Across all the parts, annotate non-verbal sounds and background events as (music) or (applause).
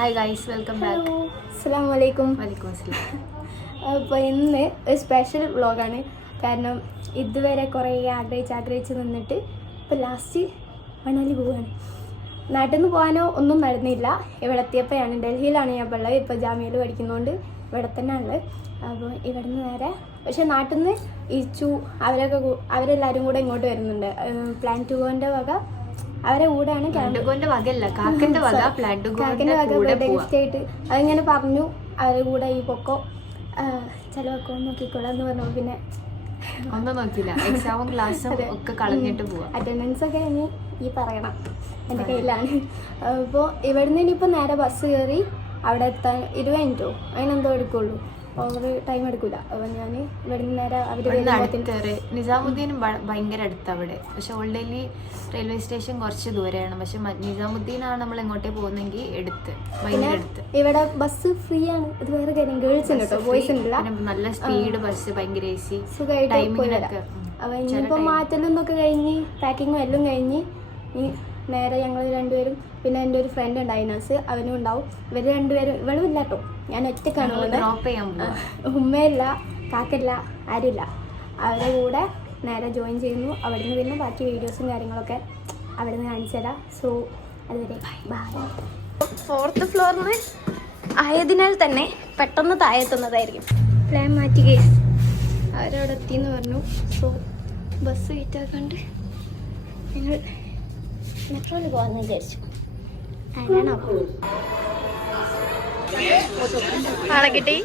Hi guys welcome back അസ്സാം വലൈക്കും വലൈക്കും അസ്സലാം അപ്പോൾ ഇന്ന് ഒരു സ്പെഷ്യൽ വ്ളോഗാണ് കാരണം ഇതുവരെ കുറേ ആഗ്രഹിച്ച് ആഗ്രഹിച്ച് നിന്നിട്ട് ഇപ്പോൾ ലാസ്റ്റ് മണാലി പോവുകയാണ് നാട്ടിൽ നിന്ന് പോകാനോ ഒന്നും നടന്നില്ല. ഇവിടെ എത്തിയപ്പോഴാണ്. ഡൽഹിയിലാണ് ഞാൻ പിള്ളേർ ഇപ്പോൾ ജാമ്യയിൽ പഠിക്കുന്നതുകൊണ്ട് ഇവിടെ തന്നെ ഉള്ളത് അപ്പോൾ ഇവിടെ നിന്ന് നേരെ പക്ഷേ നാട്ടിൽ നിന്ന് ഇച്ചു അവരൊക്കെ അവരെല്ലാവരും കൂടെ ഇങ്ങോട്ട് വരുന്നുണ്ട്. പ്ലാൻ ടു പോകേണ്ട വക അവരെ കൂടെയാണ് ക്യാമ്പ് പ്ലാന്റുഗോന്റെ കാക്കന്റെ വക പ്ലാന്റുഗോന്റെ വക ആയിട്ട് അതിങ്ങനെ പറഞ്ഞു അവരുടെ കൂടെ ഈ പൊക്കോ ചിലവൊക്കെ നോക്കിക്കോളാം എന്ന് പറഞ്ഞു. പിന്നെ ഒന്നും നോക്കില്ല എക്സാമും ക്ലാസ്സും ഒക്കെ കളഞ്ഞിട്ട് പോവാ. അറ്റൻഡൻസ് ഒക്കെ ഇനി ഈ പറയണം. എന്റെ കയ്യിലാണ്. അപ്പോൾ ഇവിടുന്ന് ഇനിയിപ്പോൾ നേരെ ബസ് കയറി അവിടെ എത്താൻ ഇരുപത് മിനിറ്റോ അതിനെന്തോ എടുക്കുള്ളൂ. ഓവർ ടൈം എടുക്കില്ല അപ്പോൾ ഞാൻ ഇവിടുന്ന് നേരെ അവർ ഇവിടുന്ന് നിസാമുദ്ദീനും ഭയങ്കര അടുത്ത് അവിടെ പക്ഷെ ഓൾഡ് ഡൽഹി റെയിൽവേ സ്റ്റേഷൻ കുറച്ച് ദൂരെയാണ്. പക്ഷെ നിസാമുദ്ദീൻ നിസാമുദ്ദീനാണ് നമ്മൾ എങ്ങോട്ടേ പോകുന്നെങ്കിൽ എടുത്ത്. ഭയങ്കര അടുത്ത്. ഇവിടെ ബസ് ഫ്രീ ആണ്. ഇത് വേറെ കാര്യം. ഗേൾസ് ഉണ്ട് കേട്ടോ. ബോയ്സ് ഉണ്ടല്ല നല്ല സ്പീഡ് ബസ് ഭയങ്കര എ സി ടൈമിങ്ങിനൊക്കെ വരാം. അപ്പോൾ ഇനിയിപ്പോൾ കഴിഞ്ഞ് പാക്കിങ്ങും എല്ലാം കഴിഞ്ഞ് നേരെ ഞങ്ങൾ രണ്ടുപേരും പിന്നെ എന്റെ ഒരു ഫ്രണ്ട് ഉണ്ട് അയിനാസ് അവനും ഉണ്ടാവും. ഇവർ രണ്ടുപേരും ഇവളും ഇല്ല കേട്ടോ ഞാൻ ഒറ്റക്കാണ് ഉമ്മയില്ല കാക്കില്ല ആരുമില്ല. അവരുടെ കൂടെ നേരെ ജോയിൻ ചെയ്യുന്നു. അവിടെ നിന്ന് പിന്നെ ബാക്കി വീഡിയോസും കാര്യങ്ങളൊക്കെ അവിടുന്ന് കാണിച്ചു തരാം. സോ അതുവരെ. ബൈ ഫോർത്ത് ഫ്ലോറിന് ആയതിനാൽ തന്നെ പെട്ടെന്ന് താഴെത്തുന്നതായിരിക്കും. പ്ലാൻ മാറ്റി കേസ് അവരവിടെ എത്തിയെന്ന് പറഞ്ഞു. സോ ബസ് വെയിറ്റ് ആക്കാണ്ട് ഞങ്ങൾ മെട്രോയിൽ പോകാമെന്ന് വിചാരിച്ചു അതിനാണ് അപ്പോൾ ആളെ കിട്ടി.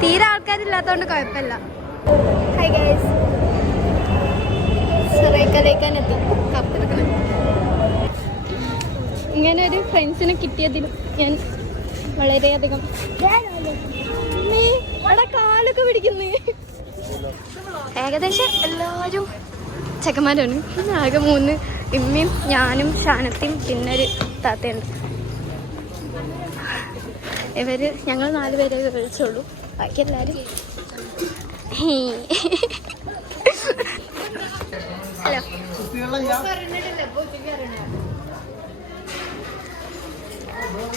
തീരെ ആൾക്കാരില്ലാത്തതുകൊണ്ട് കുഴപ്പമില്ല ഗൈസ് കപ്പെടുക്കണം ഇങ്ങനെ ഒരു ഫ്രണ്ട്സിനെ കിട്ടിയതിൽ ഞാൻ വളരെയധികം കാലൊക്കെ പിടിക്കുന്നേ. ഏകദേശം എല്ലാവരും ചെക്കന്മാരാണ്. ആകെ മൂന്ന്. ഇമ്മയും ഞാനും ഷാനത്തിയും പിന്നെ ഒരു താത്തയുണ്ട്. ഇവർ ഞങ്ങൾ നാല് പേരെ വിളിച്ചുള്ളൂ ബാക്കി എല്ലാവരും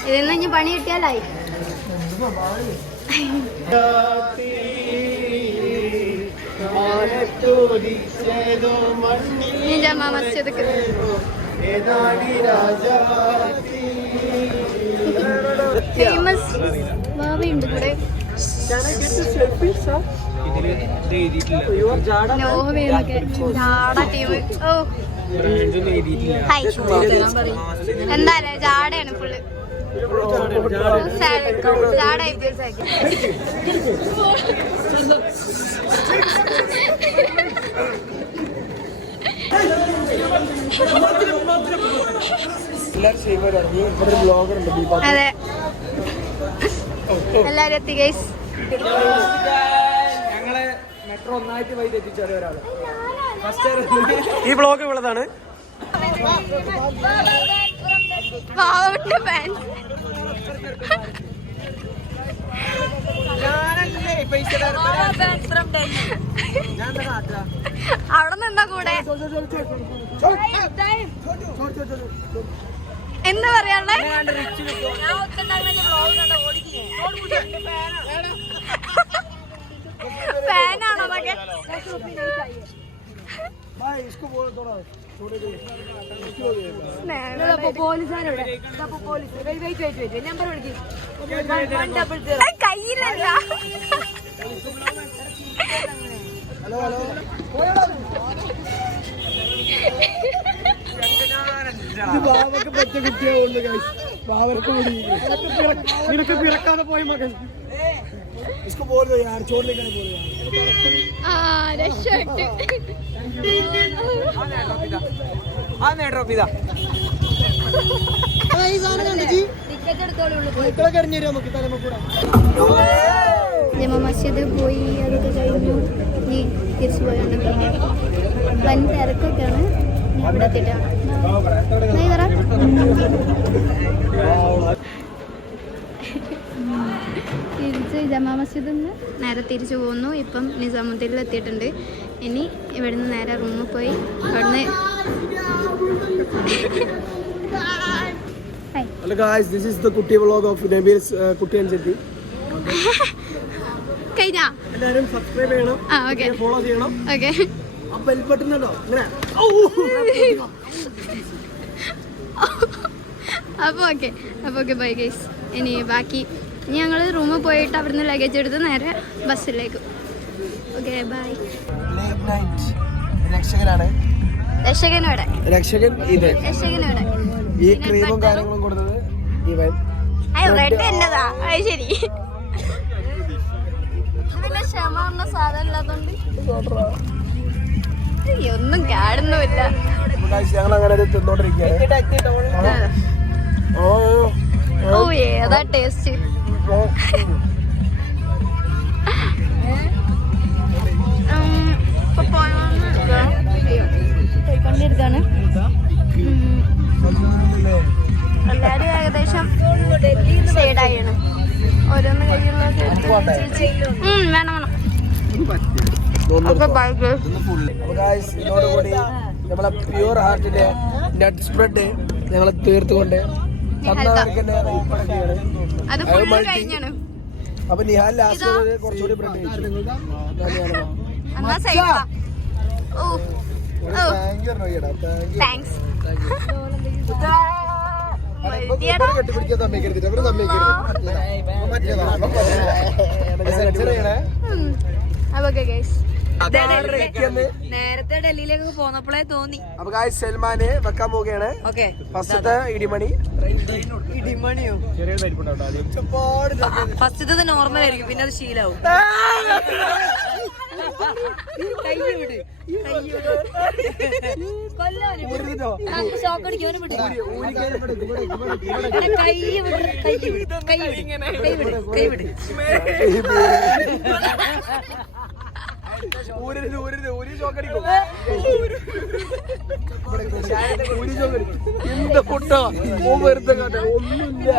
ഇതിന്ന് ഇനി പണി കിട്ടിയാലായി. നീ ജമാ മസ്ജിദ് ഫേമസ് വാവയുണ്ട് കൂടെ നോവയൊക്കെ ജാട ടീം. ഓ. ഹായ് എന്തായാലും ജാടയാണ് ഫുള്ള് അതെ എല്ലാരും എത്തി ഗൈസ് ഞങ്ങളെ മെട്രോ ഒന്നായിട്ട് വൈദ്യുതി എത്തിച്ചാൽ ഒരാൾ ഈ ബ്ലോഗ് ഉള്ളതാണ് പാവന്റെ ഫാൻസ് അവിടെ നിന്നാ കൂടെ എന്താ പറയാനുള്ളേ ഫാനാണോ അതൊക്കെ കയ്യിലല്ല. ഹലോ ഹലോ ബാബക്ക് പറ്റ കുട്ടിയെ ഉള്ളു കൈ നിനക്ക് പിറക്കാതെ പോയി മകൻ. इसको बोल दो यार छोड़ लेकर बोल यार ആ രക്ഷപ്പെട്ട് ആ നേട്ടോ ഇതാ മക്കളെ കറിഞ്ഞു തരും നമുക്ക് തലമ കൂടെ ജമ മസ്ജിദ് പോയി അതൊക്കെ കഴിഞ്ഞു ഇനി തിരിച്ചു പോയാണ് വൻ തിരക്കൊക്കെയാണ് ഇനി അവിടെ എത്തിയിട്ടാണ് നമുക്ക് ജമാ മസ്ജിദിൽ നിന്ന് നേരെ തിരിച്ചു പോകുന്നു ഇപ്പം നിസാമുദ്ദീനിൽ എത്തിയിട്ടുണ്ട് ഇനി ഇവിടുന്ന് നേരെ റൂമിൽ പോയി അവിടുന്ന് Hello guys, this is the Kutti vlog of Nabil's Kutti uh, and Jaddi. എല്ലാവരും സബ്സ്ക്രൈബ് ചെയ്യണം. ഫോളോ ചെയ്യണം. ഓക്കെ. ആ ബെൽ ഉണ്ടോ? ഇങ്ങനെ. അപ്പോൾ ഓക്കെ. അപ്പോൾ ഓക്കെ ബൈ ഗൈസ് ഇനി ബാക്കി ഞങ്ങൾ റൂമിൽ പോയിട്ട് അവിടുന്ന് ലഗേജ് എടുത്ത് നേരെ ബസ്സിലേക്ക് ഓക്കെ ബൈ നൈറ്റ് രക്ഷകനാണ്. രക്ഷകനോടെ രക്ഷകൻ ഇത് രക്ഷകനോടെ ഈ ക്രീമും കാര്യങ്ങളും കൊടുത്തത് ഇവൻ. അയ്യോ റെഡ് എന്നതാ? അത് ശരി. പിന്നെ ക്ഷമ എന്ന സാധനം ഇല്ലാത്തോണ്ട് ഒന്നും കാണുന്നുമില്ല ഞങ്ങൾ അങ്ങനെ ഓ. ഓ ഏതാ ടേസ്റ്റ് പോയിക്കൊണ്ടിരിക്കാണ് എല്ലാരും ഏകദേശം സൈഡായാണ് ഓരോന്ന്. ഉം, വേണം വേണം ഇതോടുകൂടി നമ്മളെ പ്യൂർ ഹാർട്ടിന്റെ നെറ്റ് സ്പ്രെഡ് ഞങ്ങൾ തീർത്തുകൊണ്ട് തന്നെ അത് ഫുള്ള് കഴിഞ്ഞാണ്. അപ്പൊ നിഹാൽ ലാസ്റ്റ് കുറച്ചുകൂടി ബ്രെഡ് ഓ. ഓ. താങ്ക്സ് അതൊക്കെ ഗൈസ് നേരത്തെ ഡൽഹിയിലേക്ക് പോന്നപ്പോഴേ തോന്നി. അപ്പൊ ഗായ്സ് സൽമാന് വെക്കാൻ പോവുകയാണ്. ഓക്കെ. ഫസ്റ്റത്തെ ഇടിമണി. ഇടിമണിയോ? ഫസ്റ്റത്തെ നോർമൽ ആയിരിക്കും പിന്നെ അത് ശീലാവും. കൈ വിട്. കൈ വിട്. കൈ വിട്. ഊരരുത് ഊരരുത് ഊരി ചോക്കടിക്കും ഊരി ചോക്കടിക്കും എന്ത് പൊട്ടാ ഓ വെറുതെ കാട്ടെ ഒന്നുമില്ല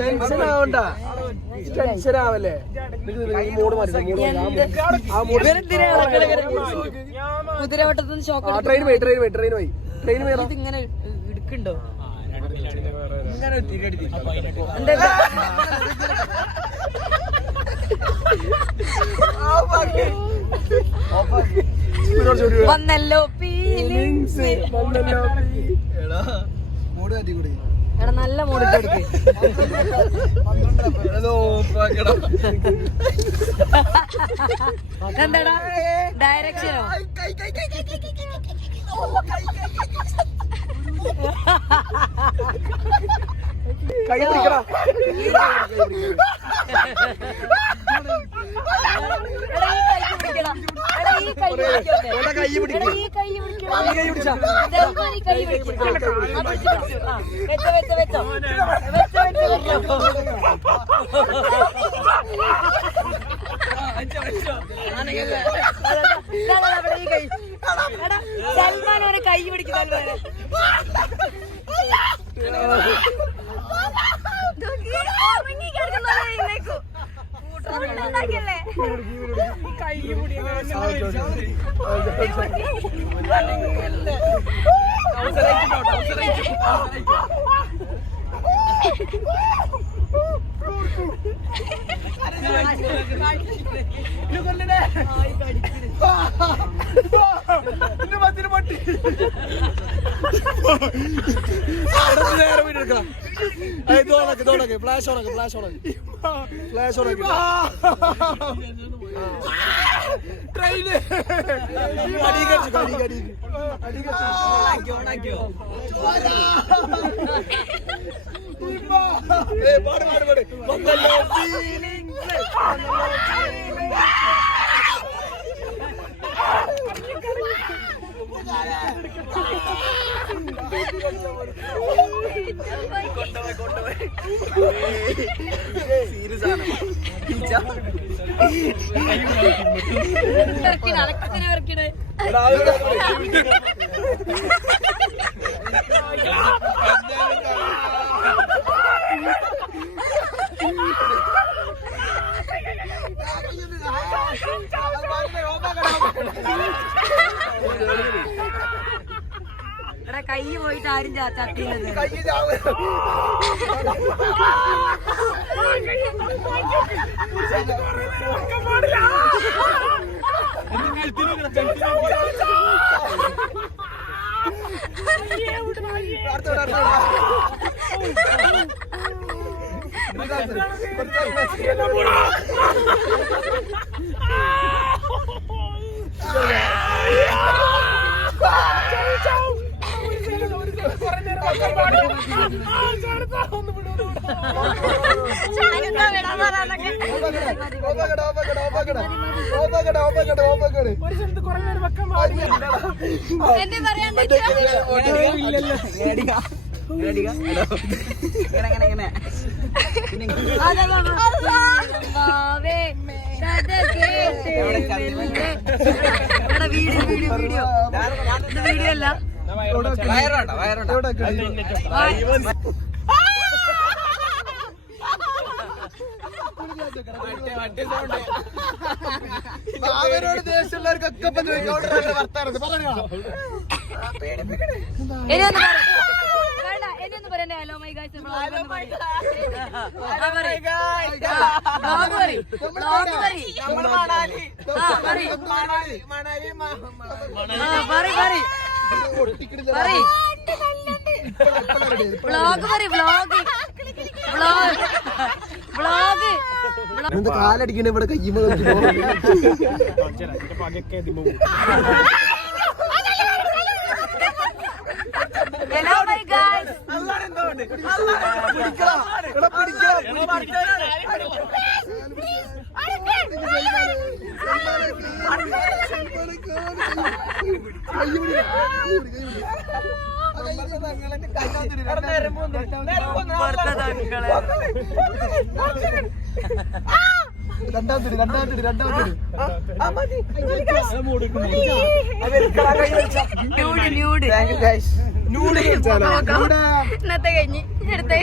ടെൻഷൻ ആവണ്ട ടെൻഷൻ ആവല്ലേ മൂട് മാറ്റി ട്രെയിൻ പോയി ട്രെയിൻ പോയി ട്രെയിൻ പോയി ട്രെയിൻ പോയി ഇങ്ങനെ എടുക്കണ്ടോ വന്നല്ലോ എടാ നല്ല എടുക്ക് എന്താടാ ഡയറക്ഷനോ കൈ പിടിക്കടാ എടാ ഈ കൈ പിടിക്ക് ഈ കൈ പിടിക്കണം ഈ കൈ പിടിച്ചാ ഈ കൈ പിടിക്ക്. ആ. ആ, വെച്ചോ വെച്ചോ വെച്ചോ വെച്ചോ വെച്ചോ വെച്ചോ ഇതാ, ഇതാ, ഇവിടെ ഈ കൈ. എടാ, സൽമാൻ ഒരു കൈ പിടിക്കും മച്ചിന് പട്ടി എടാ, നേരെ പോയിട്ട് എടുക്കാം. ഏയ്, ഇത് ഓണാക്ക്, ഇത് ഓണാക്ക്. ഫ്ലാഷ് ഓണാക്ക്, ഫ്ലാഷ് ഓണാക്ക്. ഫ്ലാഷ് ഓണാക്ക്. ட்ரெயின் அடிக்கடிச்சுக்கோ அடிக்கடிச்சுக்கோ அடிக்கடிச்சுக்கோ அடிக்கோ பாடு பாடு (laughs) എടാ കൈ പോയിട്ട് ആരും ചാവ്. അടുത്തോടെ, (laughs) വീഡിയോ വീഡിയോ വീഡിയോ വീഡിയോ അല്ല? അവരോട് ദേഷ്യമുള്ളവർക്കൊക്കെ ഇപ്പം വ്ളോഗ് പറ വ്ളോഗ്. വ്ളോഗ്. വ്ളോഗ്. എന്താ കാലടിക്കണ ഇവിടെ കയ്യുമ്പോ ഹലോ മൈ ഗായ്സ് രണ്ടാം തിരി രണ്ടാം തിരി രണ്ടാം തിരി ന്യൂഡ്. ന്യൂഡ്. ഇന്നത്തെ കഴിഞ്ഞ് എടുത്തേ